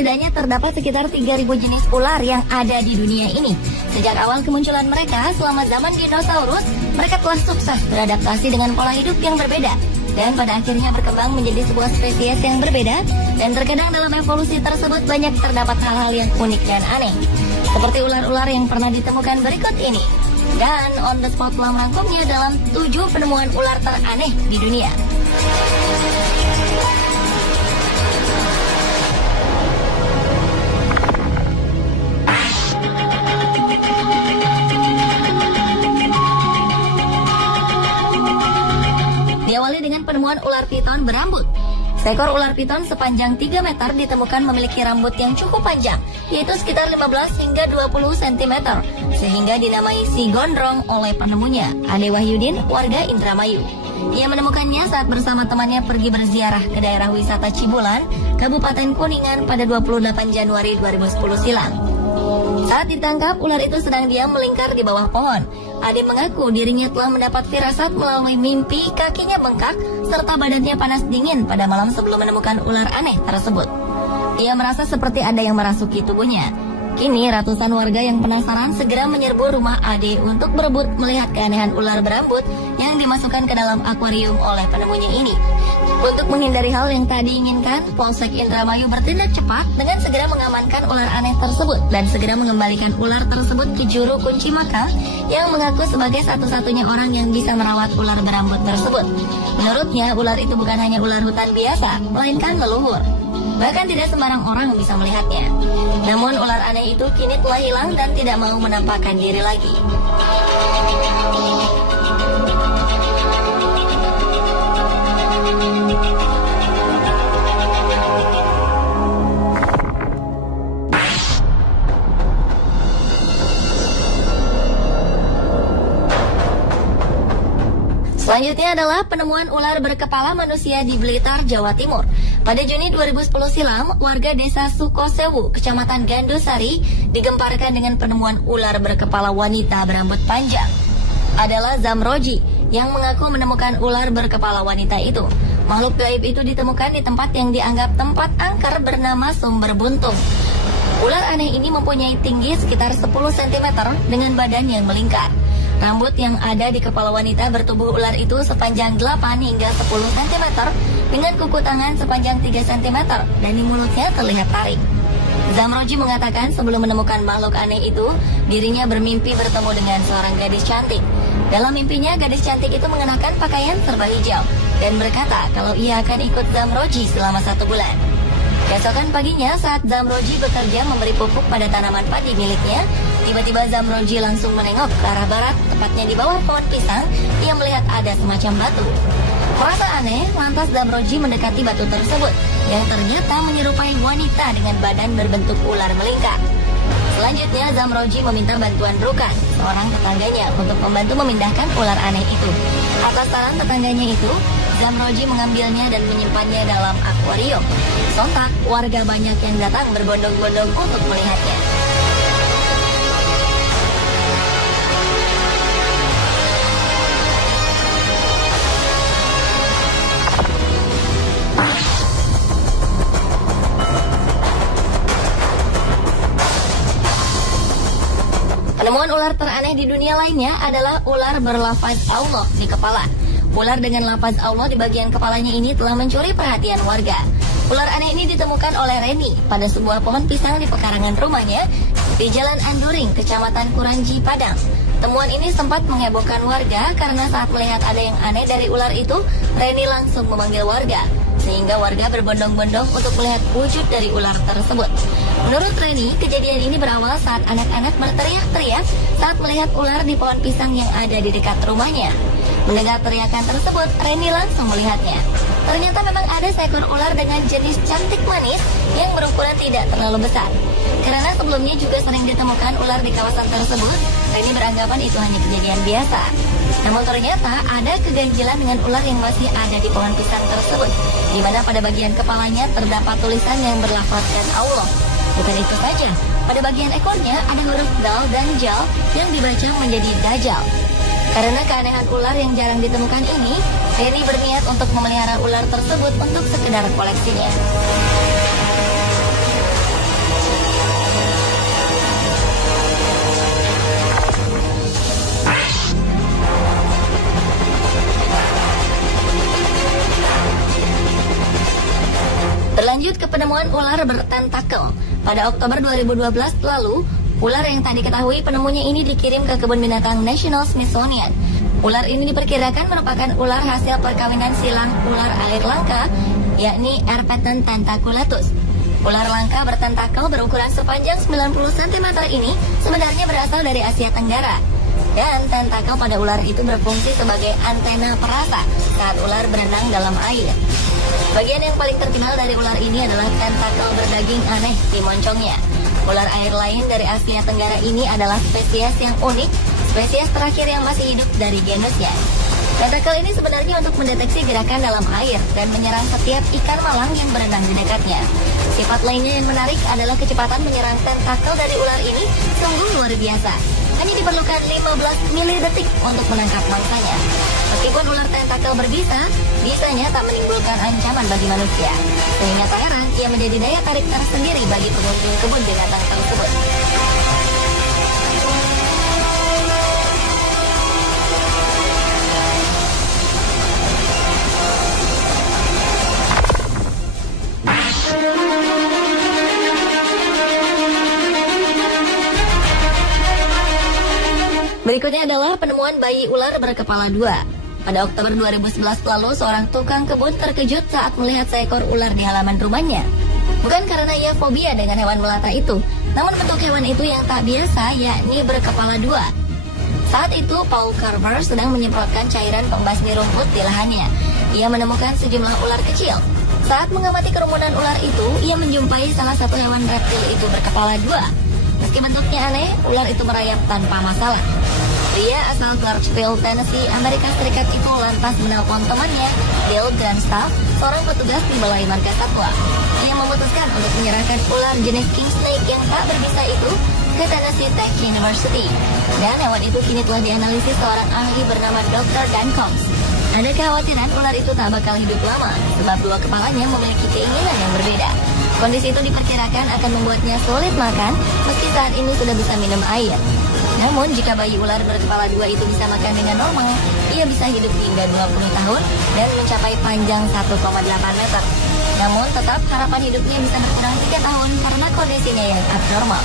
Setidaknya terdapat sekitar 3.000 jenis ular yang ada di dunia ini. Sejak awal kemunculan mereka selama zaman dinosaurus, mereka telah sukses beradaptasi dengan pola hidup yang berbeda. Dan pada akhirnya berkembang menjadi sebuah spesies yang berbeda. Dan terkadang dalam evolusi tersebut banyak terdapat hal-hal yang unik dan aneh. Seperti ular-ular yang pernah ditemukan berikut ini. Dan On The Spot telah merangkumnya dalam 7 penemuan ular teraneh di dunia. Diawali dengan penemuan ular piton berambut. Seekor ular piton sepanjang 3 meter ditemukan memiliki rambut yang cukup panjang, yaitu sekitar 15 hingga 20 cm, sehingga dinamai si gondrong oleh penemunya, Ade Wahyudin, warga Indramayu. Ia menemukannya saat bersama temannya pergi berziarah ke daerah wisata Cibulan, Kabupaten Kuningan pada 28 Januari 2010 silam. Saat ditangkap, ular itu sedang diam melingkar di bawah pohon. Ade mengaku dirinya telah mendapat firasat melalui mimpi kakinya bengkak serta badannya panas dingin pada malam sebelum menemukan ular aneh tersebut. Ia merasa seperti ada yang merasuki tubuhnya. Kini ratusan warga yang penasaran segera menyerbu rumah Ade untuk berebut melihat keanehan ular berambut yang dimasukkan ke dalam akuarium oleh penemunya ini. Untuk menghindari hal yang tak diinginkan, Polsek Indramayu bertindak cepat dengan segera mengamankan ular aneh tersebut dan segera mengembalikan ular tersebut ke juru kunci Maka yang mengaku sebagai satu-satunya orang yang bisa merawat ular berambut tersebut. Menurutnya, ular itu bukan hanya ular hutan biasa, melainkan leluhur. Bahkan tidak sembarang orang bisa melihatnya. Namun ular aneh itu kini telah hilang dan tidak mau menampakkan diri lagi. Selanjutnya adalah penemuan ular berkepala manusia di Blitar, Jawa Timur. Pada Juni 2010 silam, warga desa Sukosewu, Kecamatan Gandusari, digemparkan dengan penemuan ular berkepala wanita berambut panjang. Adalah Zamroji yang mengaku menemukan ular berkepala wanita itu. Makhluk gaib itu ditemukan di tempat yang dianggap tempat angker bernama Sumber Buntung. Ular aneh ini mempunyai tinggi sekitar 10 cm dengan badan yang melingkar. Rambut yang ada di kepala wanita bertubuh ular itu sepanjang 8 hingga 10 cm dengan kuku tangan sepanjang 3 cm dan di mulutnya terlihat taring. Zamroji mengatakan sebelum menemukan makhluk aneh itu, dirinya bermimpi bertemu dengan seorang gadis cantik. Dalam mimpinya, gadis cantik itu mengenakan pakaian serba hijau dan berkata kalau ia akan ikut Zamroji selama 1 bulan. Keesokan paginya saat Zamroji bekerja memberi pupuk pada tanaman padi miliknya, tiba-tiba Zamroji langsung menengok ke arah barat, tepatnya di bawah pohon pisang. Ia melihat ada semacam batu. Merasa aneh, lantas Zamroji mendekati batu tersebut, yang ternyata menyerupai wanita dengan badan berbentuk ular melingkar. Selanjutnya Zamroji meminta bantuan Rukan, seorang tetangganya, untuk membantu memindahkan ular aneh itu. Atas saran tetangganya itu, Zamroji mengambilnya dan menyimpannya dalam akuarium. Sontak, warga banyak yang datang berbondong-bondong untuk melihatnya. Penemuan ular teraneh di dunia lainnya adalah ular berlafaz Allah di kepala. Ular dengan lafaz Allah di bagian kepalanya ini telah mencuri perhatian warga. Ular aneh ini ditemukan oleh Reni pada sebuah pohon pisang di pekarangan rumahnya di Jalan Anduring, Kecamatan Kuranji, Padang. Temuan ini sempat menghebohkan warga karena saat melihat ada yang aneh dari ular itu, Reni langsung memanggil warga, sehingga warga berbondong-bondong untuk melihat wujud dari ular tersebut. Menurut Reni, kejadian ini berawal saat anak-anak berteriak-teriak saat melihat ular di pohon pisang yang ada di dekat rumahnya. Mendengar teriakan tersebut, Reni langsung melihatnya. Ternyata memang ada seekor ular dengan jenis cantik manis yang berukuran tidak terlalu besar. Karena sebelumnya juga sering ditemukan ular di kawasan tersebut, Reni beranggapan itu hanya kejadian biasa. Namun ternyata ada keganjilan dengan ular yang masih ada di pohon pisang tersebut, di mana pada bagian kepalanya terdapat tulisan yang berlafazkan Allah. Bukan itu saja, pada bagian ekornya ada huruf dal dan jal yang dibaca menjadi dajjal. Karena keanehan ular yang jarang ditemukan ini, Reni berniat untuk memelihara ular tersebut untuk sekedar koleksinya. Penemuan ular bertentakel. Pada Oktober 2012 lalu, ular yang tak diketahui penemunya ini dikirim ke Kebun Binatang National Smithsonian. Ular ini diperkirakan merupakan ular hasil perkawinan silang ular air langka, yakni Erpeton tentaculatus. Ular langka bertentakel berukuran sepanjang 90 cm ini sebenarnya berasal dari Asia Tenggara. Dan tentakel pada ular itu berfungsi sebagai antena perasa saat ular berenang dalam air. Bagian yang paling terkenal dari ular ini adalah tentakel berdaging aneh di moncongnya. Ular air lain dari Asia Tenggara ini adalah spesies yang unik, spesies terakhir yang masih hidup dari genusnya. Tentakel ini sebenarnya untuk mendeteksi gerakan dalam air dan menyerang setiap ikan malang yang berenang di dekatnya. Sifat lainnya yang menarik adalah kecepatan menyerang tentakel dari ular ini sungguh luar biasa. Hanya diperlukan 15 milidetik untuk menangkap mangsanya. Meskipun ular tentakel berbisa, bisanya tak menimbulkan ancaman bagi manusia. Sehingga tak heran ia menjadi daya tarik tersendiri bagi pengunjung kebun binatang tersebut. Berikutnya adalah penemuan bayi ular berkepala dua. Pada Oktober 2011 lalu, seorang tukang kebun terkejut saat melihat seekor ular di halaman rumahnya. Bukan karena ia fobia dengan hewan melata itu, namun bentuk hewan itu yang tak biasa, yakni berkepala dua. Saat itu, Paul Carver sedang menyemprotkan cairan pembasmi rumput di lahannya. Ia menemukan sejumlah ular kecil. Saat mengamati kerumunan ular itu, ia menjumpai salah satu hewan reptil itu berkepala dua. Meski bentuknya aneh, ular itu merayap tanpa masalah. Pria asal Clarksville, Tennessee, Amerika Serikat itu lantas menelpon temannya, Bill Grandstaff, seorang petugas di Balai Marga Satwa. Ia memutuskan untuk menyerahkan ular jenis king snake yang tak berbisa itu ke Tennessee Tech University. Dan hewan itu kini telah dianalisis seorang ahli bernama Dr. Dan Combs. Ada kekhawatiran ular itu tak bakal hidup lama, sebab dua kepalanya memiliki keinginan yang berbeda. Kondisi itu diperkirakan akan membuatnya sulit makan, meski saat ini sudah bisa minum air. Namun, jika bayi ular berkepala dua itu bisa makan dengan normal, ia bisa hidup hingga 20 tahun dan mencapai panjang 1,8 meter. Namun, tetap harapan hidupnya bisa berkurang 3 tahun karena kondisinya yang abnormal.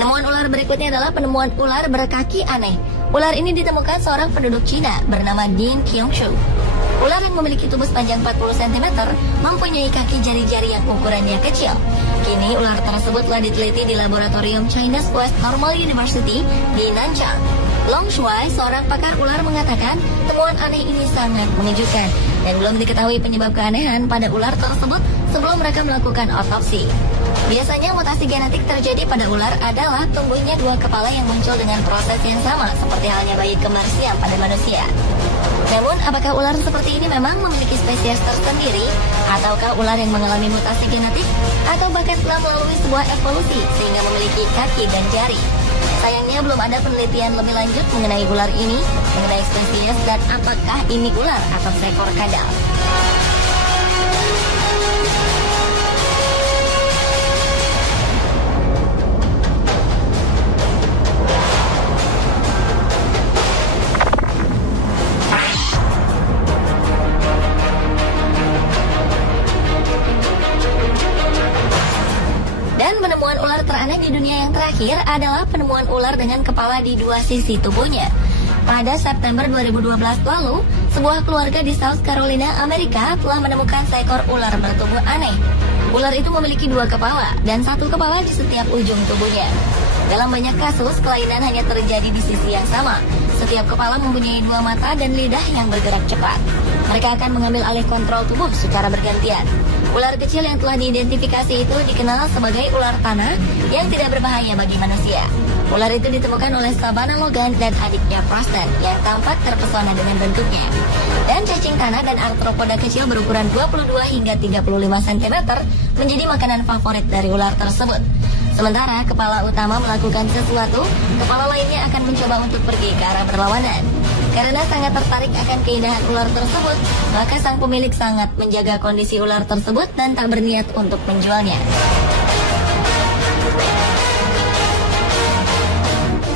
Penemuan ular berikutnya adalah penemuan ular berkaki aneh. Ular ini ditemukan seorang penduduk Cina bernama Ding Qiangshu. Ular yang memiliki tubuh sepanjang 40 cm mempunyai kaki jari-jari yang ukurannya kecil. Kini ular tersebut telah diteliti di laboratorium China's West Normal University di Nanchang. Long Shuai, seorang pakar ular, mengatakan temuan aneh ini sangat mengejutkan dan belum diketahui penyebab keanehan pada ular tersebut sebelum mereka melakukan otopsi. Biasanya mutasi genetik terjadi pada ular adalah tumbuhnya dua kepala yang muncul dengan proses yang sama seperti halnya bayi kembar siam pada manusia. Namun, apakah ular seperti ini memang memiliki spesies tersendiri ataukah ular yang mengalami mutasi genetik atau bahkan telah melalui sebuah evolusi sehingga memiliki kaki dan jari? Sayangnya belum ada penelitian lebih lanjut mengenai ular ini, mengenai spesies dan apakah ini ular atau seekor kadal. Penemuan ular teraneh di dunia yang terakhir adalah penemuan ular dengan kepala di dua sisi tubuhnya. Pada September 2012 lalu, sebuah keluarga di South Carolina, Amerika telah menemukan seekor ular bertubuh aneh. Ular itu memiliki dua kepala dan satu kepala di setiap ujung tubuhnya. Dalam banyak kasus, kelainan hanya terjadi di sisi yang sama. Setiap kepala mempunyai dua mata dan lidah yang bergerak cepat. Mereka akan mengambil alih kontrol tubuh secara bergantian. Ular kecil yang telah diidentifikasi itu dikenal sebagai ular tanah yang tidak berbahaya bagi manusia. Ular itu ditemukan oleh Savannah Logan dan adiknya Preston yang tampak terpesona dengan bentuknya. Dan cacing tanah dan arthropoda kecil berukuran 22 hingga 35 cm menjadi makanan favorit dari ular tersebut. Sementara kepala utama melakukan sesuatu, kepala lainnya akan mencoba untuk pergi ke arah berlawanan. Karena sangat tertarik akan keindahan ular tersebut, maka sang pemilik sangat menjaga kondisi ular tersebut dan tak berniat untuk menjualnya.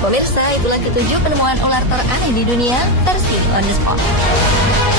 Pemirsa, itulah ketujuh penemuan ular teraneh di dunia versi On The Spot.